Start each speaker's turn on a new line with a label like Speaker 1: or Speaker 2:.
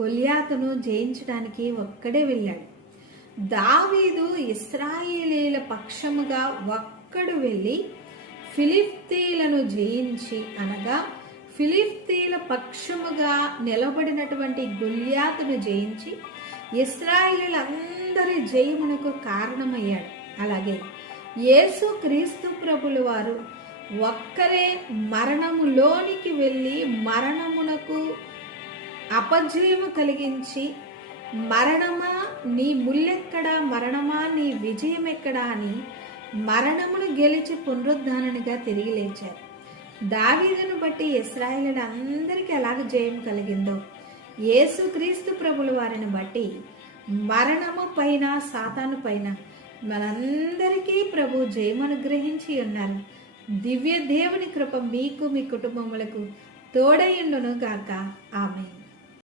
Speaker 1: గొలియాతును జయించడానికి ఒక్కడే వెళ్ళాడు. దావీదు ఇస్రాయేలీల పక్షముగా ఒక్కడు వెళ్ళి ఫిలిప్తీలను జయించి అనగా ఫిలిప్తీల పక్షముగా నిలబడినటువంటి గొల్యాతును జయించి ఇస్రాయేలీలందరి జయమునకు కారణమయ్యాడు. అలాగే యేసు క్రీస్తు ప్రభులు వారు ఒక్కరే మరణములోనికి వెళ్ళి మరణమునకు అపజయము కలిగించి మరణమా? నీ ముల్లెక్కడా? మరణమా? నీ విజయం ఎక్కడా అని మరణమును గెలిచి పునరుద్ధానునిగా తిరిగి లేచారు. దావీదును బట్టి ఇస్రాయేల్ అందరికీ ఎలాగ జయం కలిగిందో యేసుక్రీస్తు ప్రభుల వారిని బట్టి మరణము పైన సాతాను పైన మనందరికీ ప్రభు జయమనుగ్రహించి ఉన్నారు. దివ్య దేవుని కృప మీకు మీ కుటుంబములకు తోడయుండును గాక ఆమె